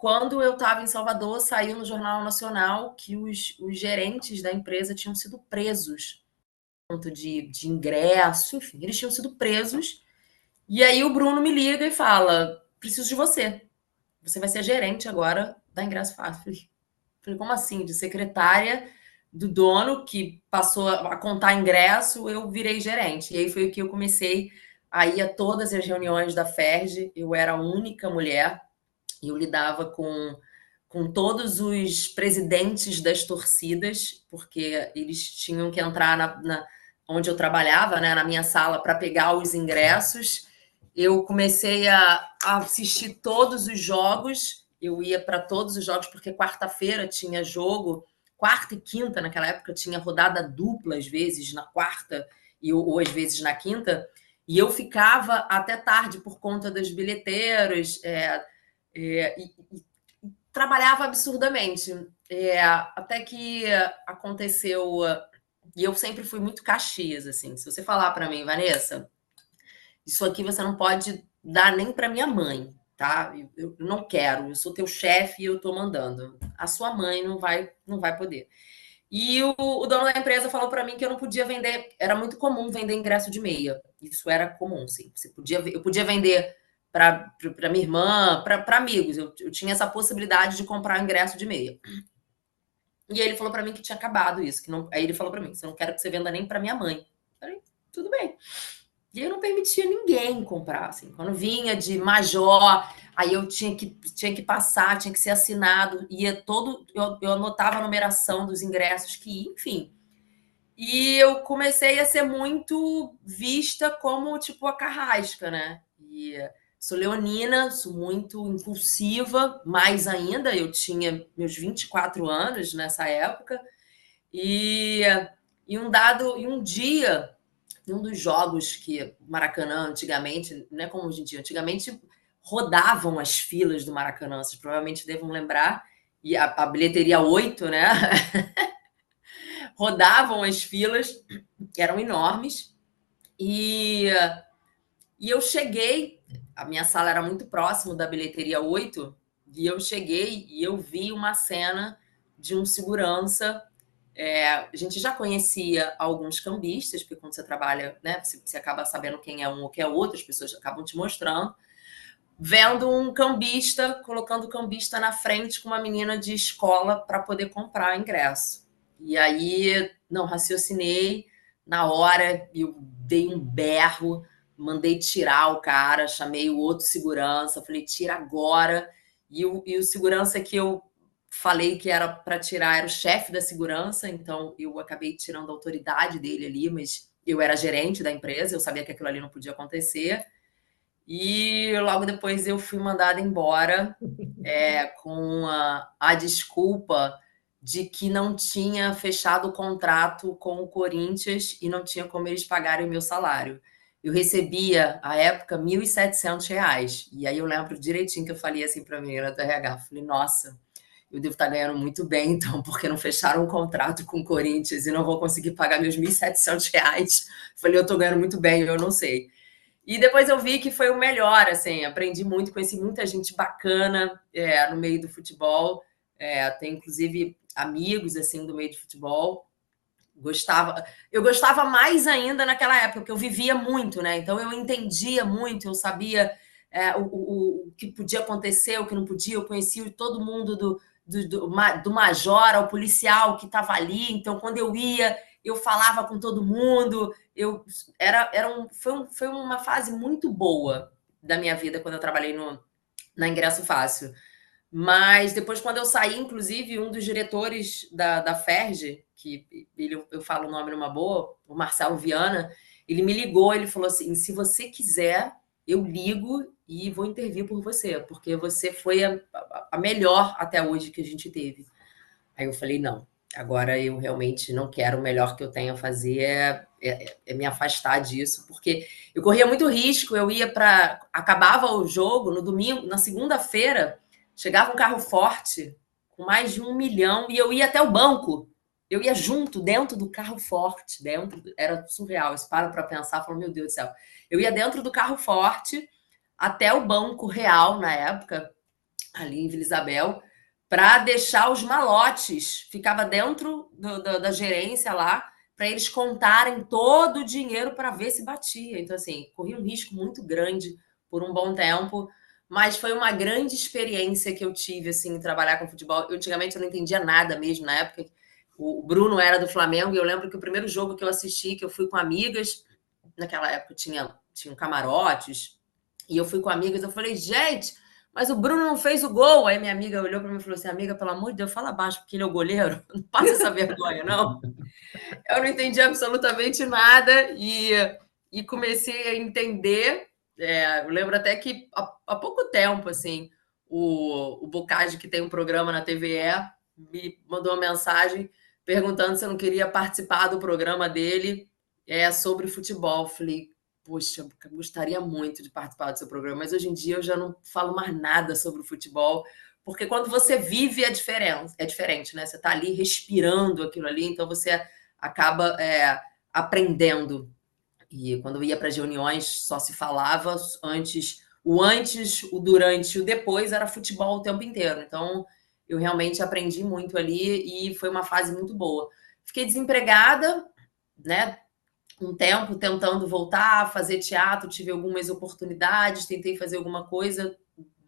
quando eu estava em Salvador, saiu no Jornal Nacional que os gerentes da empresa tinham sido presos, ponto de ingresso, enfim, eles tinham sido presos. E aí o Bruno me liga e fala: preciso de você. Você vai ser gerente agora da Ingresso Fácil. Falei, como assim? De secretária do dono que passou a contar ingresso, eu virei gerente. E aí foi o que eu comecei a ir a todas as reuniões da FERJ. Eu era a única mulher e eu lidava com todos os presidentes das torcidas, porque eles tinham que entrar onde eu trabalhava, né, na minha sala, para pegar os ingressos. Eu comecei a assistir todos os jogos, eu ia para todos os jogos, porque quarta-feira tinha jogo, quarta e quinta, naquela época, tinha rodada dupla, às vezes, na quarta, ou às vezes na quinta, e eu ficava até tarde por conta dos bilheteiros, e trabalhava absurdamente. Até que aconteceu. E eu sempre fui muito Caxias, assim. Se você falar para mim, Vanessa, isso aqui você não pode dar nem para minha mãe, tá? Eu não quero, eu sou teu chefe e eu tô mandando. A sua mãe não vai poder. E o dono da empresa falou para mim que eu não podia vender. Era muito comum vender ingresso de meia. Isso era comum, sim. Eu podia vender para minha irmã, para amigos. Eu tinha essa possibilidade de comprar ingresso de meia. E aí ele falou para mim que tinha acabado isso. Que não, aí ele falou para mim: você não quero que você venda nem para minha mãe. Eu falei, tudo bem. E eu não permitia ninguém comprar, assim. Quando vinha de major, aí eu tinha que passar, tinha que ser assinado, eu anotava a numeração dos ingressos que, enfim. E eu comecei a ser muito vista como, tipo, a carrasca, né? E sou leonina, sou muito impulsiva, mais ainda, eu tinha meus 24 anos nessa época, e, e um dia em um dos jogos que Maracanã antigamente, não é como hoje em dia, antigamente rodavam as filas do Maracanã, vocês provavelmente devam lembrar, e a bilheteria 8, né? Rodavam as filas, que eram enormes, e, e eu cheguei, a minha sala era muito próximo da bilheteria 8, e eu cheguei e eu vi uma cena de um segurança. A gente já conhecia alguns cambistas, porque quando você trabalha, né, você acaba sabendo quem é um ou quem é outro, as pessoas acabam te mostrando. Vendo um cambista, colocando o cambista na frente com uma menina de escola para poder comprar ingresso. E aí, não raciocinei, na hora eu dei um berro, mandei tirar o cara, chamei o outro segurança, falei, tira agora. E o segurança que eu falei que era para tirar era o chefe da segurança, então eu acabei tirando a autoridade dele ali, mas eu era gerente da empresa, eu sabia que aquilo ali não podia acontecer. E logo depois eu fui mandada embora, com a desculpa de que não tinha fechado o contrato com o Corinthians e não tinha como eles pagarem o meu salário. Eu recebia, à época, R$ 1.700. E aí eu lembro direitinho que eu falei assim para a menina do RH, falei: "Nossa, eu devo estar ganhando muito bem então, porque não fecharam um contrato com o Corinthians e não vou conseguir pagar meus R$ 1.700". Falei: "Eu estou ganhando muito bem, eu não sei". E depois eu vi que foi o melhor, assim, aprendi muito, conheci muita gente bacana, no meio do futebol, tenho inclusive amigos, assim, do meio de futebol. Eu gostava mais ainda naquela época, porque eu vivia muito, né, então eu entendia muito, eu sabia, o que podia acontecer, o que não podia, eu conhecia todo mundo do major ao policial que estava ali, então quando eu ia, eu falava com todo mundo, eu foi uma fase muito boa da minha vida quando eu trabalhei na Ingresso Fácil. Mas depois, quando eu saí, inclusive, um dos diretores da FERJ, que eu falo o nome numa boa, o Marcelo Viana, ele me ligou, ele falou assim: se você quiser, eu ligo e vou intervir por você, porque você foi a melhor até hoje que a gente teve. Aí eu falei: não, agora eu realmente não quero, o melhor que eu tenho a fazer é me afastar disso, porque eu corria muito risco, eu ia para. Acabava o jogo no domingo, na segunda-feira, chegava um carro forte, com mais de 1 milhão, e eu ia até o banco. Eu ia junto, dentro do carro forte, era surreal. Eu paro para pensar, falo, meu Deus do céu. Eu ia dentro do carro forte até o Banco Real, na época, ali em Vila Isabel, para deixar os malotes, ficava dentro da gerência lá, para eles contarem todo o dinheiro para ver se batia. Então, assim, corri um risco muito grande por um bom tempo, mas foi uma grande experiência que eu tive, assim, em trabalhar com futebol. Eu, antigamente eu não entendia nada mesmo, na época o Bruno era do Flamengo, e eu lembro que o primeiro jogo que eu assisti, que eu fui com amigas, naquela época tinha camarotes, e eu fui com amigas, eu falei, gente, mas o Bruno não fez o gol. Aí minha amiga olhou para mim e falou assim: amiga, pelo amor de Deus, fala baixo, porque ele é o goleiro. Não passa essa vergonha, não. Eu não entendi absolutamente nada e comecei a entender. Eu lembro até que há pouco tempo, assim, o Bocage, que tem um programa na TVE, me mandou uma mensagem perguntando se eu não queria participar do programa dele sobre futebol. Falei, poxa, gostaria muito de participar do seu programa, mas hoje em dia eu já não falo mais nada sobre o futebol, porque quando você vive é diferente, né? Você está ali respirando aquilo ali, então você acaba aprendendo. E quando eu ia para as reuniões, só se falava antes, o durante e o depois era futebol o tempo inteiro. Então, eu realmente aprendi muito ali e foi uma fase muito boa. Fiquei desempregada, né? Um tempo tentando voltar a fazer teatro, tive algumas oportunidades, tentei fazer alguma coisa,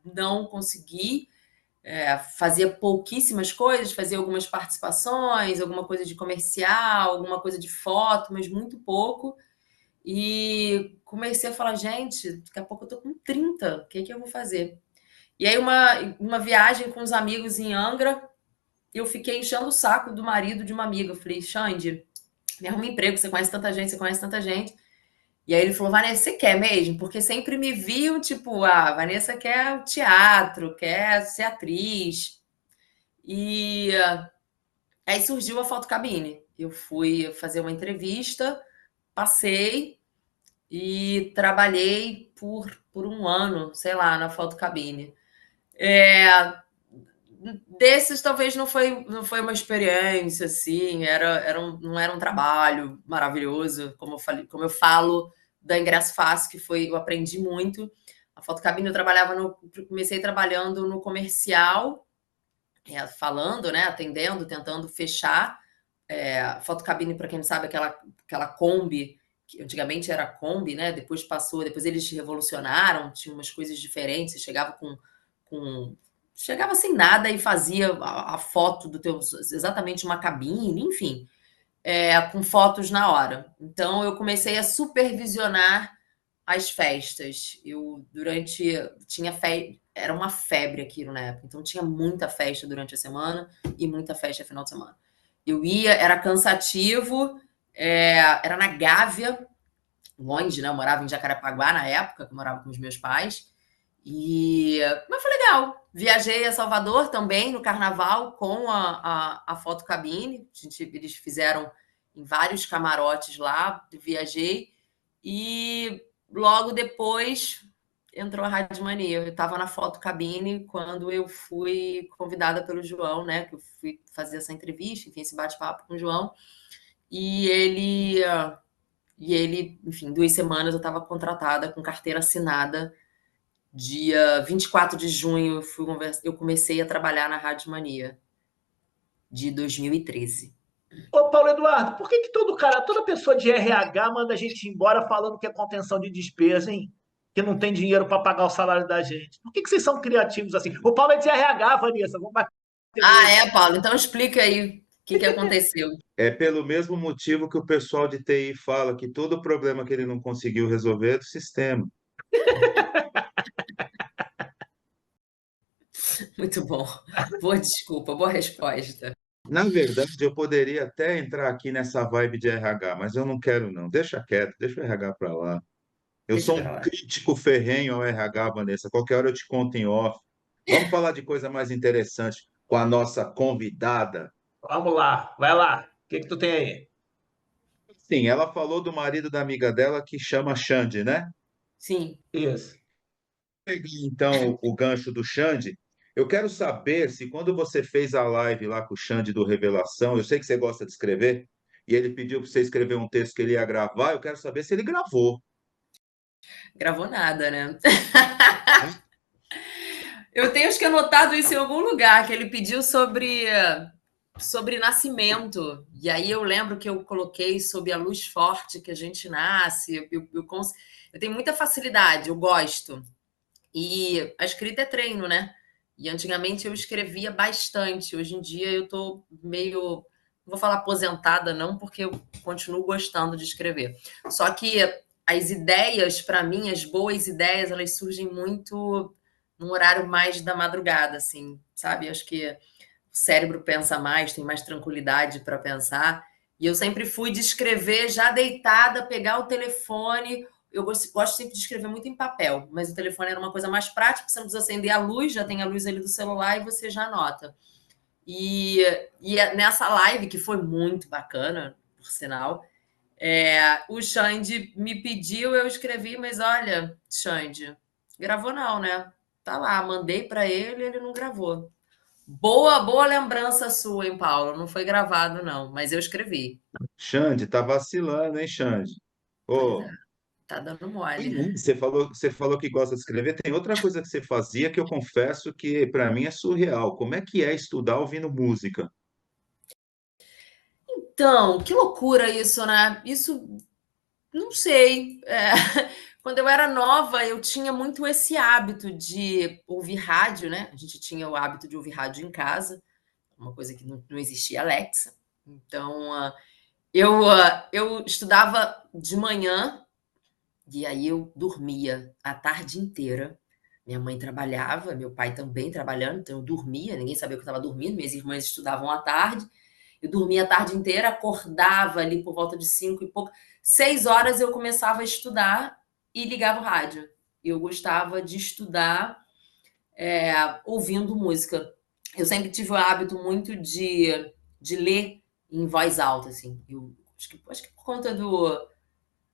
não consegui. Fazia pouquíssimas coisas, fazia algumas participações, alguma coisa de comercial, alguma coisa de foto, mas muito pouco. E comecei a falar, gente, daqui a pouco eu tô com 30, o que que eu vou fazer? E aí uma viagem com os amigos em Angra, eu fiquei enchendo o saco do marido de uma amiga. Eu falei, Xande, me arruma um emprego, você conhece tanta gente, você conhece tanta gente. E aí ele falou, Vanessa, você quer mesmo? Porque sempre me viam, tipo, Vanessa quer teatro, quer ser atriz. E aí surgiu a fotocabine. Eu fui fazer uma entrevista, passei e trabalhei por um ano, sei lá, na fotocabine. É, desses talvez não foi uma experiência assim, não era um trabalho maravilhoso, como eu falo da Ingresso Fácil, que foi, eu aprendi muito. A fotocabine comecei trabalhando no comercial, falando, né, atendendo, tentando fechar. Fotocabine, para quem não sabe, aquela Kombi, que antigamente era Kombi, né? Depois eles revolucionaram, tinha umas coisas diferentes. Você com chegava sem nada e fazia a foto do teu, exatamente uma cabine, enfim, com fotos na hora. Então eu comecei a supervisionar as festas. Eu durante tinha fe... Era uma febre aqui na época, então tinha muita festa durante a semana e muita festa final de semana. Eu ia, era cansativo, era na Gávea, longe, né? Eu morava em Jacarepaguá na época, que eu morava com os meus pais. Mas foi legal. Viajei a Salvador também no carnaval com a fotocabine. Eles fizeram em vários camarotes lá, viajei. E logo depois entrou a Rádio Mania. Eu estava na fotocabine quando eu fui convidada pelo João, né? Que eu fui fazer essa entrevista, enfim, esse bate-papo com o João. E ele, enfim, 2 semanas eu estava contratada com carteira assinada. Dia 24 de junho eu comecei a trabalhar na Rádio Mania, de 2013. Ô, Paulo Eduardo, por que que toda pessoa de RH manda a gente embora falando que é contenção de despesa, hein? Que não tem dinheiro para pagar o salário da gente. Por que que vocês são criativos assim? O Paulo é de RH, Vanessa, vamos bater nele. Paulo? Então explica aí o que aconteceu. É pelo mesmo motivo que o pessoal de TI fala que todo problema que ele não conseguiu resolver é do sistema. Muito bom. Boa desculpa, boa resposta. Na verdade, eu poderia até entrar aqui nessa vibe de RH, mas eu não quero não. Deixa quieto, deixa o RH para lá. Eu Deixa sou pra um lá. crítico ferrenho ao RH, Vanessa. Qualquer hora eu te conto em off. Vamos falar de coisa mais interessante com a nossa convidada. Vamos lá, vai lá. O que que tu tem aí? Sim, ela falou do marido da amiga dela que chama Xande, né? Sim. Isso. Peguei então o gancho do Xande. Eu quero saber se quando você fez a live lá com o Xande do Revelação, eu sei que você gosta de escrever, e ele pediu para você escrever um texto que ele ia gravar, eu quero saber se ele gravou. Gravou nada, né? Eu tenho acho que anotado isso em algum lugar, que ele pediu sobre nascimento. E aí eu lembro que eu coloquei sob a luz forte que a gente nasce. Eu tenho muita facilidade, eu gosto. E a escrita é treino, né? E antigamente eu escrevia bastante. Hoje em dia eu tô meio, não vou falar aposentada não, porque eu continuo gostando de escrever. Só que as ideias, para mim, as boas ideias, elas surgem muito num horário mais da madrugada, assim, sabe? Acho que o cérebro pensa mais, tem mais tranquilidade para pensar. E eu sempre fui de escrever já deitada, pegar o telefone. Eu gosto sempre de escrever muito em papel, mas o telefone era uma coisa mais prática, você não precisa acender a luz, já tem a luz ali do celular e você já anota. E, nessa live, que foi muito bacana, por sinal, o Xande me pediu, eu escrevi, mas olha, Xande, gravou não, né? Tá lá, mandei para ele, ele não gravou. Boa lembrança sua, hein, Paulo? Não foi gravado, não, mas eu escrevi. Xande, tá vacilando, hein, Xande? Pois é, Ô, tá dando mole. você falou que gosta de escrever. Tem outra coisa que você fazia que eu confesso que para mim é surreal. Como é que é estudar ouvindo música? Então, que loucura isso, né? Isso, não sei. Quando eu era nova, eu tinha muito esse hábito de ouvir rádio, né? A gente tinha o hábito de ouvir rádio em casa, uma coisa que não existia Alexa. Então, eu estudava de manhã. E aí eu dormia a tarde inteira. Minha mãe trabalhava, meu pai também trabalhando, então eu dormia, ninguém sabia que eu estava dormindo, minhas irmãs estudavam à tarde. Eu dormia a tarde inteira, acordava ali por volta de 5 e pouco. 6 horas eu começava a estudar e ligava o rádio. Eu gostava de estudar ouvindo música. Eu sempre tive o hábito muito de ler em voz alta, assim. Acho que por conta do,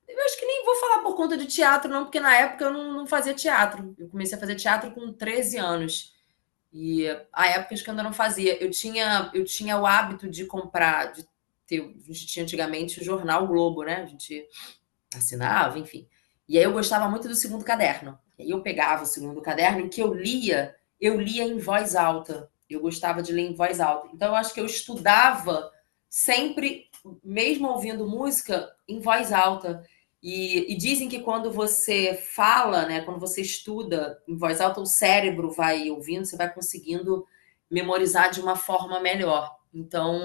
eu acho que nem vou falar por conta de teatro, não, porque na época eu não fazia teatro. Eu comecei a fazer teatro com 13 anos. E há épocas que eu ainda não fazia. Eu tinha o hábito de comprar, a gente tinha antigamente o jornal Globo, né? A gente assinava, enfim. E aí eu gostava muito do segundo caderno. E aí eu pegava o segundo caderno e que eu lia em voz alta. Eu gostava de ler em voz alta. Então eu acho que eu estudava sempre, mesmo ouvindo música, em voz alta. E dizem que quando você fala, né, quando você estuda em voz alta, o cérebro vai ouvindo, você vai conseguindo memorizar de uma forma melhor. Então,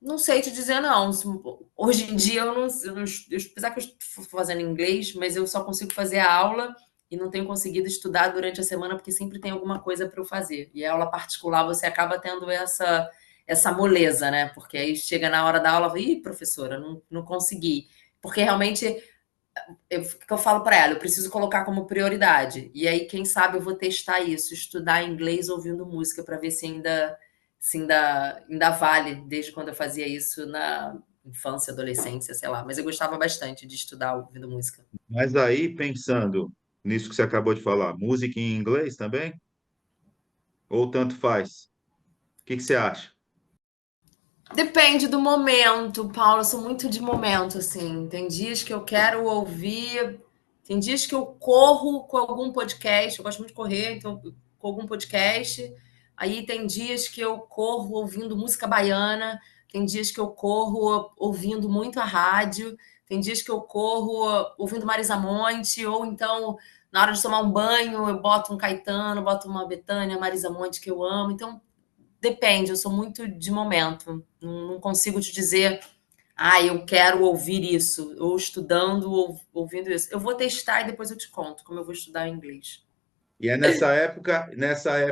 não sei te dizer, não. Hoje em dia, apesar que eu estou fazendo inglês, mas eu só consigo fazer a aula e não tenho conseguido estudar durante a semana, porque sempre tem alguma coisa para eu fazer. E a aula particular, você acaba tendo essa moleza, né? Porque aí chega na hora da aula, ih, professora, não consegui. Porque realmente, o que eu falo para ela, eu preciso colocar como prioridade. E aí, quem sabe, eu vou testar isso, estudar inglês ouvindo música, para ver se ainda vale, desde quando eu fazia isso na infância, adolescência, sei lá. Mas eu gostava bastante de estudar ouvindo música. Mas aí, pensando nisso que você acabou de falar, música em inglês também? Ou tanto faz? O que que você acha? Depende do momento, Paulo. Eu sou muito de momento, assim. Tem dias que eu quero ouvir, tem dias que eu corro com algum podcast. Eu gosto muito de correr, então com algum podcast. Aí tem dias que eu corro ouvindo música baiana, tem dias que eu corro ouvindo muito a rádio, tem dias que eu corro ouvindo Marisa Monte, ou então na hora de tomar um banho eu boto um Caetano, boto uma Bethânia, Marisa Monte que eu amo. Então depende, eu sou muito de momento. Não consigo te dizer, eu quero ouvir isso, ou estudando, ou ouvindo isso. Eu vou testar e depois eu te conto como eu vou estudar inglês. E é nessa época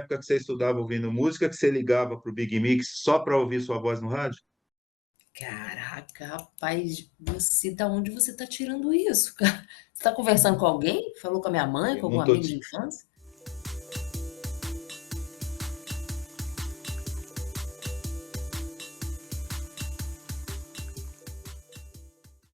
que você estudava ouvindo música, que você ligava para o Big Mix só para ouvir sua voz no rádio? Caraca, rapaz, da onde você tá tirando isso, cara? Você tá conversando com alguém? Falou com a minha mãe, Eu com algum não tô, amigo de infância?